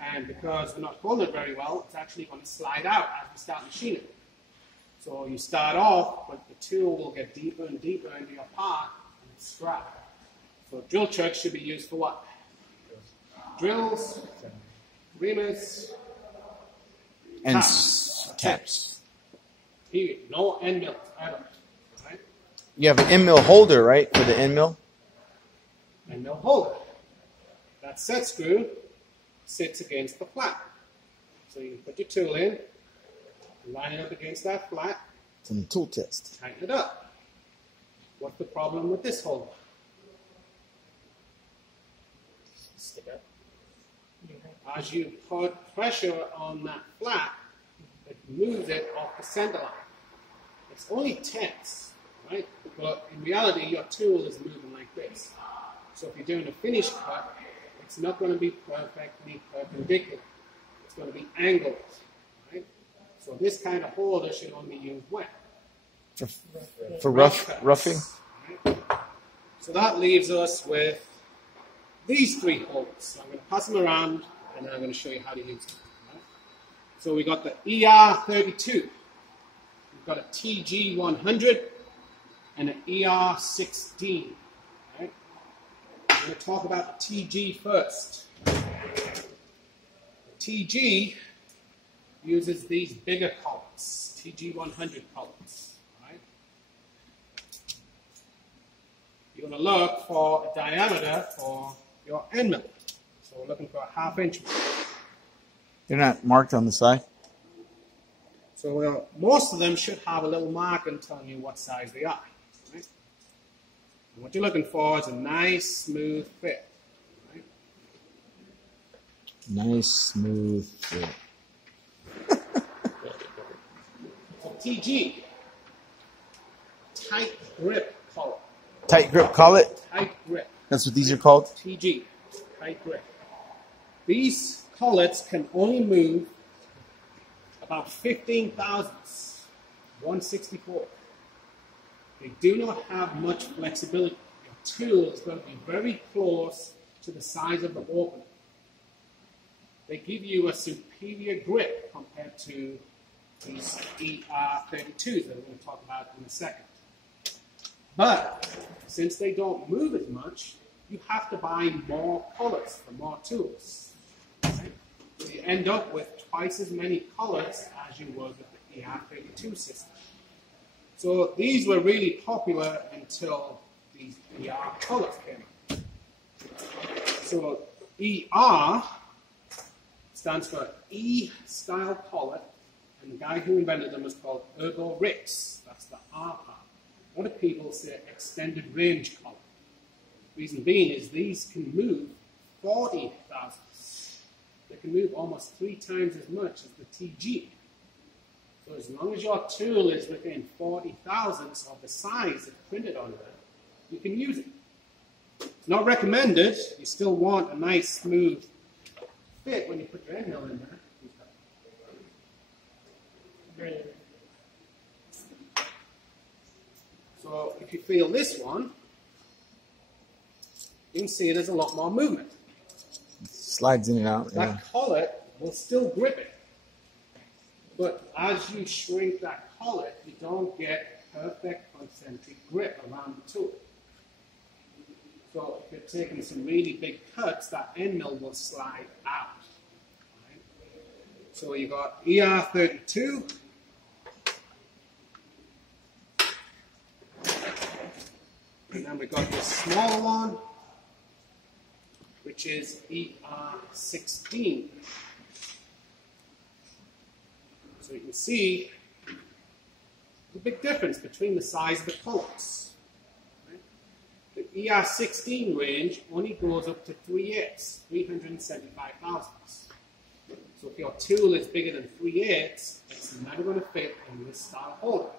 And because we're not holding it very well, it's actually going to slide out as we start machining. So you start off, but the tool will get deeper and deeper into your part and scrap. So drill chucks should be used for what? Drills, reamers, and taps. Period. No end mills at all. Right? You have an end mill holder, right, for the end mill? End mill holder. That set screw sits against the flat. So you put your tool in, line it up against that flat. It's in the tool test. Tighten it up. What's the problem with this holder? Stick up. As you put pressure on that flat, it moves it off the center line. It's only tense, right? But in reality, your tool is moving like this. So if you're doing a finish cut, it's not going to be perfectly perpendicular. It's going to be angled, right? So this kind of holder should only be used when? For roughing? Right? So that leaves us with these three holders. So I'm going to pass them around and then I'm going to show you how to use them. Right? So we got the ER32. We've got a TG100 and an ER16. Right? I'm going to talk about the TG first. The TG uses these bigger collets, TG100 collets. Right? You're going to look for a diameter for your end mill. So we're looking for a 1/2 inch. They're not marked on the side? So most of them should have a little mark and telling you what size they are. Right? And what you're looking for is a nice, smooth fit. Right? Nice, smooth fit. So TG, tight grip collet. Tight grip collet? Tight grip. That's what these are called? TG, tight grip. These collets can only move about 15 thousandths, 1/64. They do not have much flexibility. Your tool is going to be very close to the size of the opening. They give you a superior grip compared to these ER32s that we're going to talk about in a second. But since they don't move as much, you have to buy more collets for more tools. Right? So you end up with twice as many collets as you would with the ER32 system. So these were really popular until these ER collets came out. So ER stands for E-style collet, and the guy who invented them was called Ergo Rix. That's the R part. A lot of people say extended range collet. Reason being is these can move 40 thousandths. They can move almost 3 times as much as the TG. So as long as your tool is within 40 thousandths of the size that's printed on it, you can use it. It's not recommended. You still want a nice smooth fit when you put your end mill in there. So if you feel this one, you can see there's a lot more movement. Slides in and out. That Yeah. collet will still grip it. But as you shrink that collet, you don't get perfect concentric grip around the tool. So if you're taking some really big cuts, that end mill will slide out. Right? So you got ER32. And then we got this smaller one, which is ER16. So you can see the big difference between the size of the collets. Right? The ER16 range only goes up to 3/8, 375 thousandths. So if your tool is bigger than 3/8, it's never going to fit in this style holder.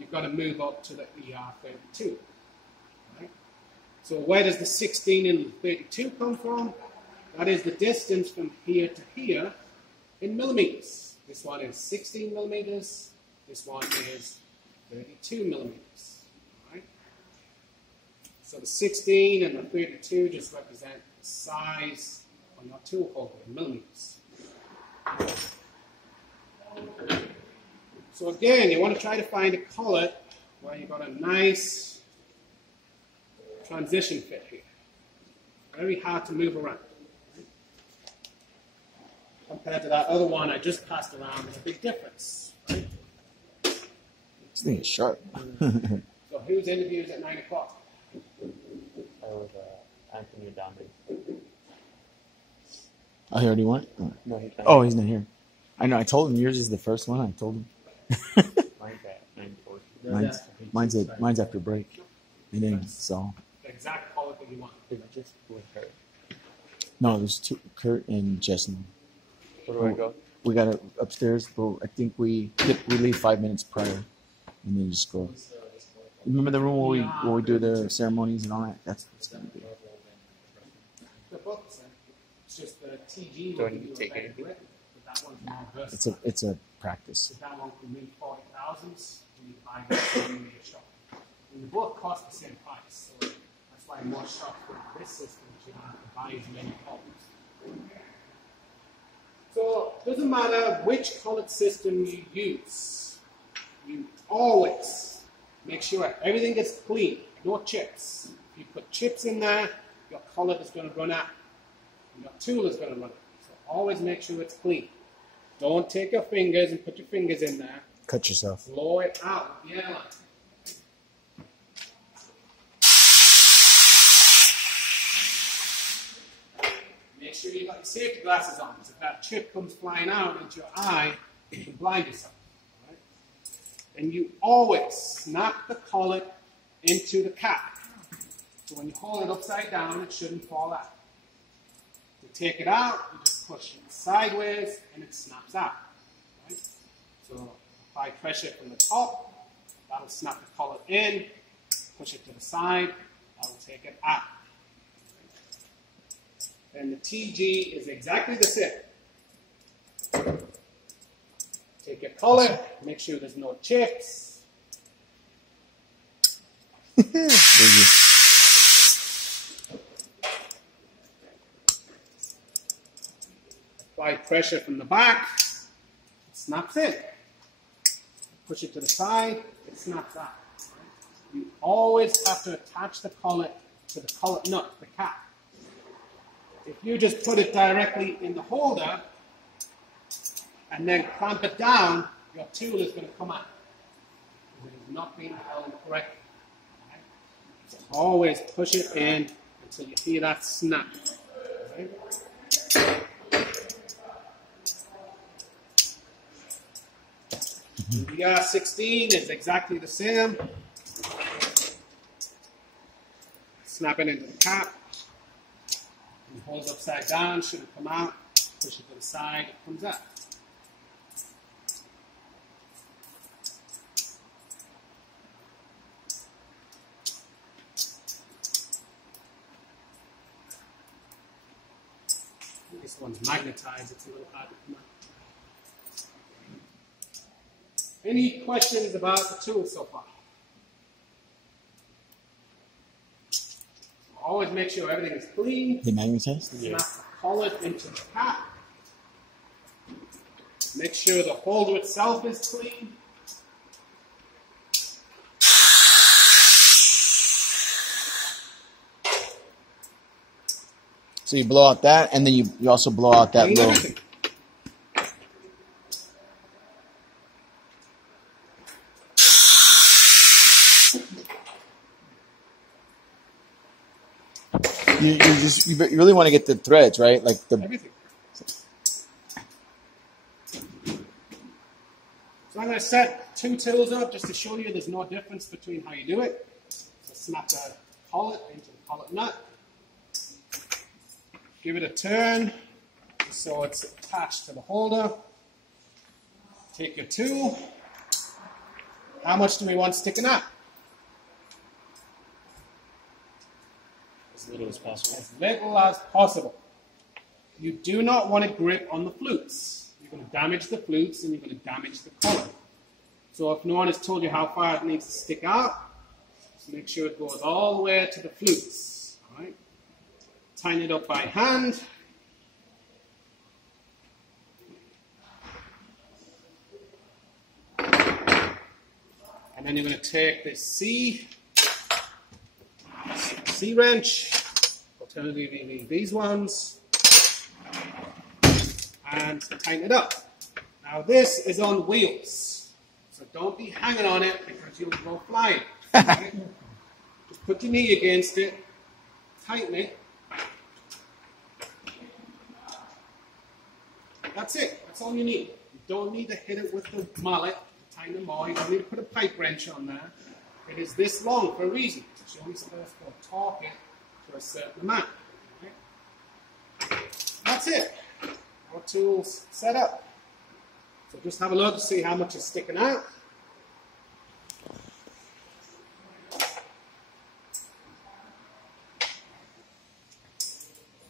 You've got to move up to the ER32. Right? So where does the 16 and the 32 come from? That is the distance from here to here in millimeters. This one is 16 millimeters. This one is 32 millimeters. Right? So the 16 and the 32 just represent the size on your tool holder in millimeters. So again, you want to try to find a collet where you've got a nice transition fit here. Very hard to move around. Compared to that other one I just passed around, there's a big difference. Right? This thing is sharp. So whose interview is at 9 o'clock? That was Anthony Adami. Oh, he already went? No, he's not. Oh, he's not here. I know. I told him yours is the first one. I told him. Mine's at 9:40. Mine's after break. And then, so. The exact collet that you want. Is it just with her? No, there's two, Kurt and Jessamine. Where do I go? We got it upstairs, but I think we leave 5 minutes prior, and then just go. Remember the room where we do the ceremonies and all that? That's what's gonna be. The books, it's just the TG. Do I need to take it? But that one's more versatile. It's a practice. So that one can make 40,000s. And you buy that in your shop. And the book costs the same price, so that's why more shops with this system you don't have to buy as many colors. So it doesn't matter which collet system you use. You always make sure everything is clean, no chips. If you put chips in there, your collet is going to run out. And your tool is going to run out. So always make sure it's clean. Don't take your fingers and put your fingers in there. Cut yourself. Blow it out with the airline. Make sure you got your safety glasses on, because if that chip comes flying out into your eye, you can blind yourself. Right? And you always snap the collet into the cap. So when you hold it upside down, it shouldn't fall out. To take it out, you just push it sideways and it snaps out. Right? So apply pressure from the top, that'll snap the collet in, push it to the side, that'll take it out. And the TG is exactly the same. Take your collet, make sure there's no chips. Apply pressure from the back, it snaps in. Push it to the side, it snaps out. You always have to attach the collet to the collet nut, the cap. If you just put it directly in the holder and then clamp it down, your tool is going to come out. It is not being held correctly. Right? So always push it in until you feel that snap. Right? The VR16 is exactly the same. Snap it into the cap. You hold it upside down, shouldn't come out. Push it to the side, it comes out. This one's magnetized, it's a little hard to come out. Any questions about the tool so far? Always make sure everything is clean. The magnetized? Snap the collet into the cap. Make sure the holder itself is clean. So you blow out that, and then you also blow out that Clean little. everything. You really want to get the threads, right? Like the. Everything. So I'm going to set two tools up just to show you there's no difference between how you do it. So snap the collet into the collet nut. Give it a turn so it's attached to the holder. Take your tool. How much do we want sticking out? As little as possible. As little as possible. You do not want to grip on the flutes. You're going to damage the flutes and you're going to damage the collet. So if no one has told you how far it needs to stick out, just make sure it goes all the way to the flutes. All right? Tighten it up by hand. And then you're going to take this C wrench, alternatively these ones, and tighten it up. Now this is on wheels, so don't be hanging on it because you'll go flying. Right? Just put your knee against it, tighten it. That's it. That's all you need. You don't need to hit it with the mallet to tighten them more. You don't need to put a pipe wrench on there. It is this long for a reason. It's only supposed to torque it to a certain amount. Okay? That's it. Our tools set up. So just have a look to see how much is sticking out.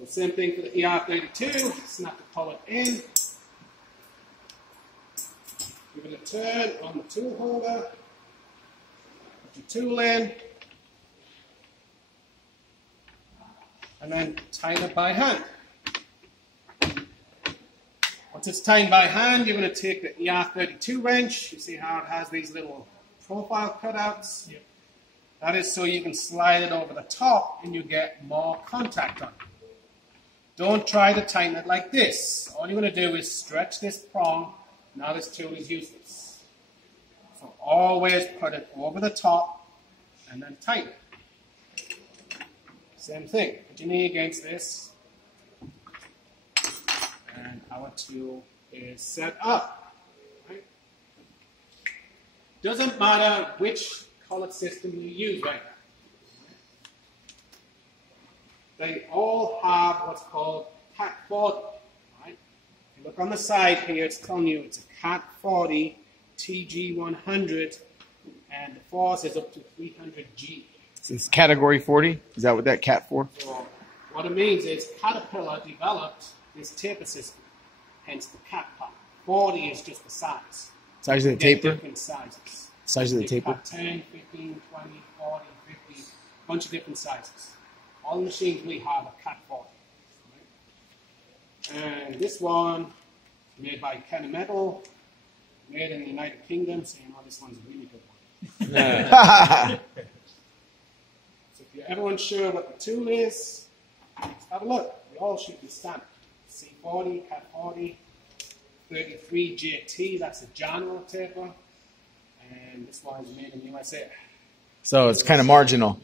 The same thing for the ER32. Snap the collet in. Give it a turn on the tool holder. Put your tool in. And then tighten it by hand. Once it's tightened by hand, you're going to take the ER32 wrench. You see how it has these little profile cutouts? Yep. That is so you can slide it over the top and you get more contact on it. Don't try to tighten it like this. All you're going to do is stretch this prong. Now this tool is useless. So always put it over the top and then tighten it. Same thing. Put your knee against this. And our tool is set up. Right? Doesn't matter which collet system you use right now. They all have what's called Cat 40. Right? If you look on the side here, it's telling you it's a Cat 40 TG100, and the force is up to 300G. So it's category 40? Is that what that cat for? So what it means is Caterpillar developed this taper system, hence the cat part. 40 is just the size. Size of the taper? Different sizes. Size of the taper? Cat 10, 15, 20, 40, 50, a bunch of different sizes. All the machines we have are Cat 40. Right? And this one, made by Kennametal, made in the United Kingdom, so you know this one's a really good one. So if you're ever unsure what the tool is, just have a look. They all should be standard. C40, Cat 40, 33 JT, that's a general taper, and this one is made in USA. So it's kind of marginal.